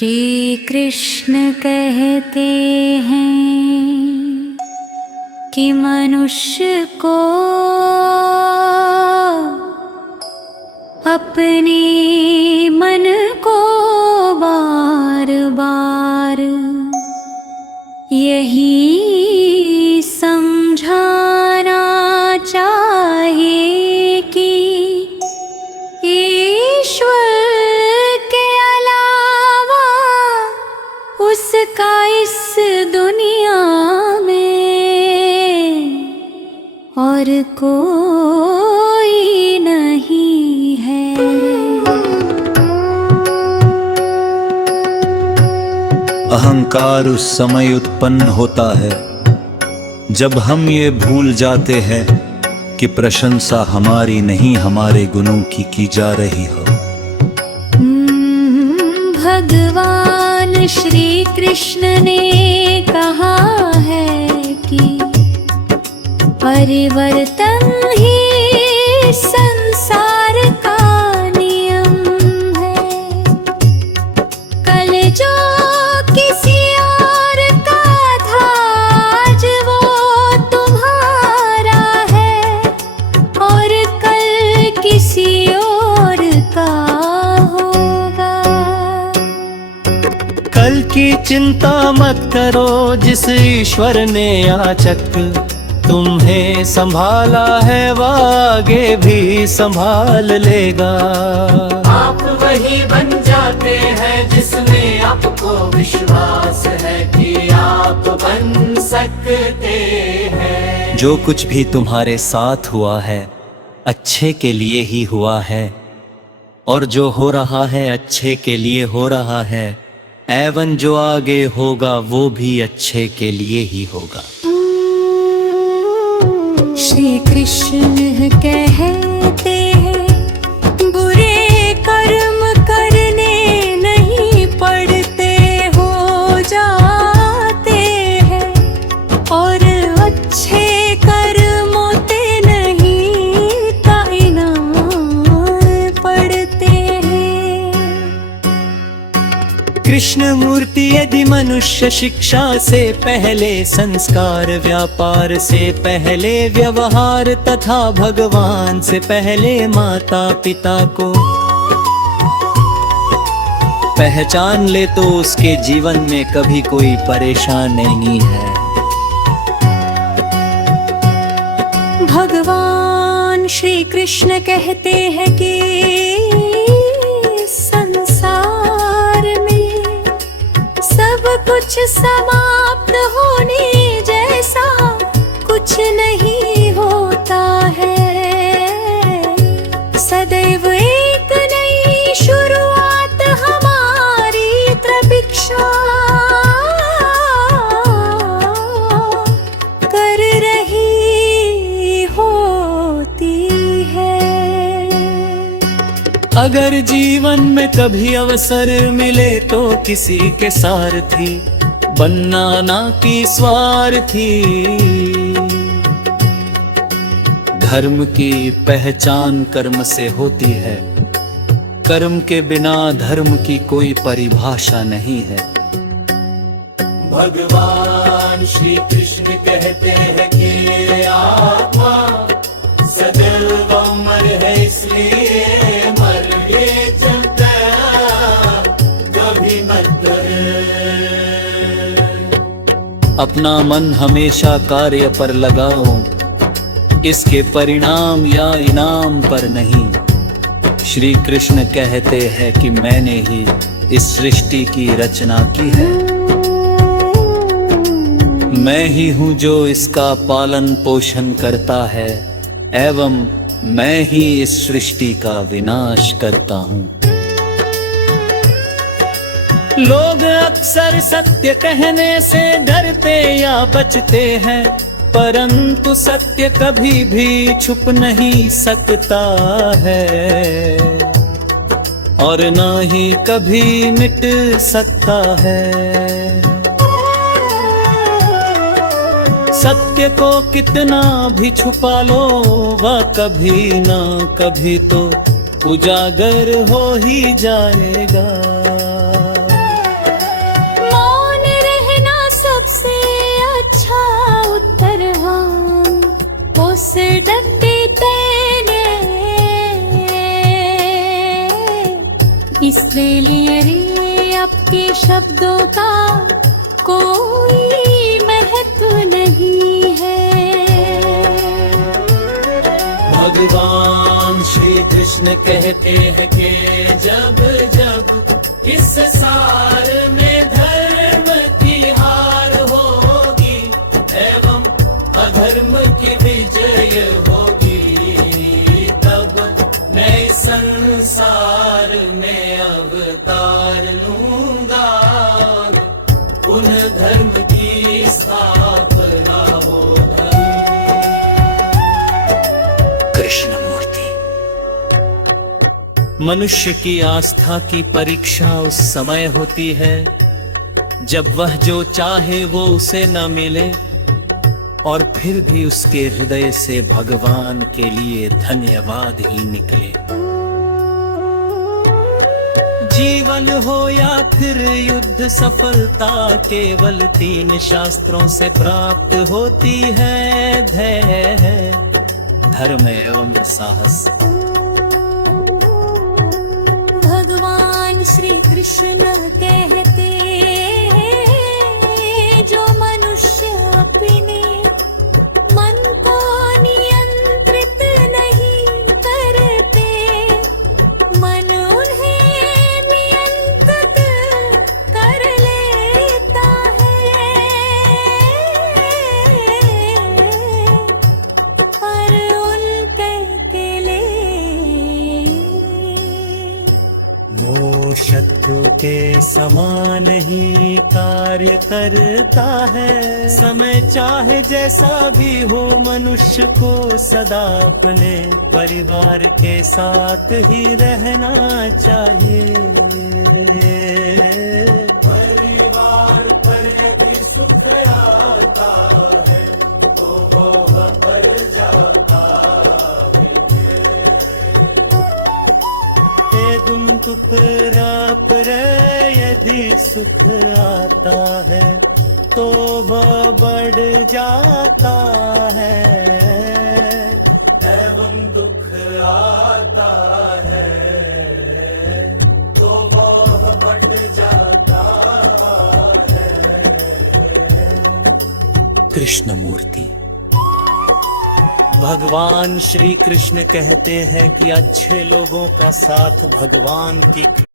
श्री कृष्ण कहते हैं कि मनुष्य को अपने मन को बार बार यही समझाना चाहिए कि ईश्वर के अलावा उसका इस दुनिया में और कोई नहीं है। अहंकार उस समय उत्पन्न होता है जब हम ये भूल जाते हैं कि प्रशंसा हमारी नहीं हमारे गुणों की जा रही हो। भगवान श्री कृष्ण ने कहा है कि परिवर्तन ही संसार का नियम है। कल जो किसी और का था आज वो तुम्हारा है और कल किसी और का होगा। कल की चिंता मत करो, जिस ईश्वर ने याचक तुम्हें संभाला है वो आगे भी संभाल लेगा। आप वही बन जाते हैं जिसमें आपको विश्वास है कि आप बन सकते हैं। जो कुछ भी तुम्हारे साथ हुआ है अच्छे के लिए ही हुआ है और जो हो रहा है अच्छे के लिए हो रहा है, एवं जो आगे होगा वो भी अच्छे के लिए ही होगा। श्री कृष्ण कहते हैं बुरे कर्म करने नहीं पड़ते, हो जाते हैं और अच्छे कर्मों ते नहीं का इनाम पड़ते हैं। कृष्ण मूर्ति यदि मनुष्य शिक्षा से पहले संस्कार, व्यापार से पहले व्यवहार तथा भगवान से पहले माता पिता को पहचान ले तो उसके जीवन में कभी कोई परेशानी नहीं है। भगवान श्री कृष्ण कहते हैं कि सब कुछ समाप्त होने जैसा कुछ नहीं होता है। सदैव एक नई शुरुआत हमारी प्रतीक्षा कर रही होती है। अगर जीवन में कभी अवसर मिले तो किसी के सारथी बनना ना कि स्वार्थी। धर्म की पहचान कर्म से होती है, कर्म के बिना धर्म की कोई परिभाषा नहीं है। भगवान श्री कृष्ण कहते हैं कि आत्मा सदैव अमर है, इसलिए मर के चलता कभी मत डरे। अपना मन हमेशा कार्य पर लगाओ, इसके परिणाम या इनाम पर नहीं। श्री कृष्ण कहते हैं कि मैंने ही इस सृष्टि की रचना की है, मैं ही हूँ जो इसका पालन पोषण करता है एवं मैं ही इस सृष्टि का विनाश करता हूँ। लोग अक्सर सत्य कहने से डरते या बचते हैं, परंतु सत्य कभी भी छुप नहीं सकता है और न ही कभी मिट सकता है। सत्य को कितना भी छुपा लो वह कभी ना कभी तो उजागर हो ही जाएगा। इसलिए रे आपके शब्दों का कोई महत्व नहीं है। भगवान श्री कृष्ण कहते हैं कि जब जब इस सार में धर्म की हार होगी एवं अधर्म की विजय होगी, तब नए संसार में अवतार लूंगा, पुनः धर्म की स्थापना होगी। कृष्णमूर्ति। मनुष्य की आस्था की परीक्षा उस समय होती है जब वह जो चाहे वो उसे न मिले और फिर भी उसके हृदय से भगवान के लिए धन्यवाद ही निकले। जीवन हो या फिर युद्ध, सफलता केवल 3 शास्त्रों से प्राप्त होती है, धैर्य, धर्म एवं साहस। भगवान श्री कृष्ण कहते हैं जो मनुष्य अपने मन को नियंत्रित नहीं करते, मन उन्हें नियंत्रित कर लेता है। पर उनके अकेले वो शत्रु के समान ही कार्य करता है। समय चाहे जैसा भी हो, मनुष्य को सदा अपने परिवार के साथ ही रहना चाहिए। परिवार पर भी सुख आता है तो वो बढ़ जाता हे तुम तुपराप यदि सुख आता है तो वह बढ़ जाता है, एवं दुख आता है तो वह बढ़ जाता है। कृष्णमूर्ति। भगवान श्री कृष्ण कहते हैं कि अच्छे लोगों का साथ भगवान की